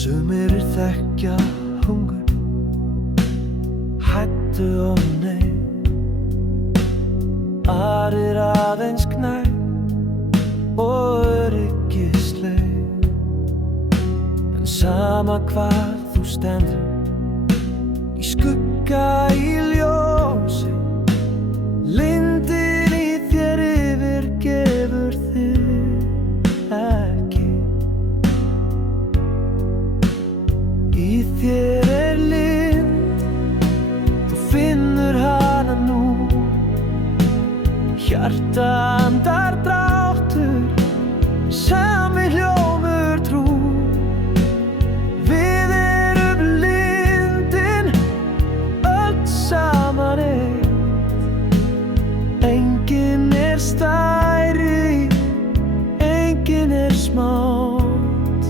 Sumir þekkja hungur, hættu og neyð, aðrir aðeins gnægð og öryggisleið. En sama hvar þú stendur, í skugga í ljósi, lindin í þér yfirgefur þig ekki. Í þér lind, þú finnur hana nú, hjarta andar dráttur, sami hljómur trú. Við erum lindin, öll saman eitt. Enginn stærri, enginn smátt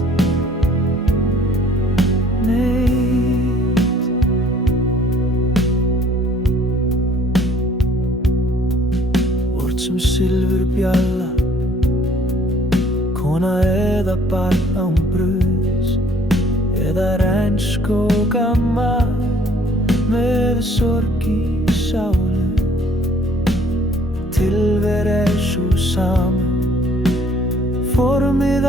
neitt. Vort sem silfurbjalla, kona eða barn án brauðs, eða regnskóga maður með sorg í sálu. Tilver sú sama, formið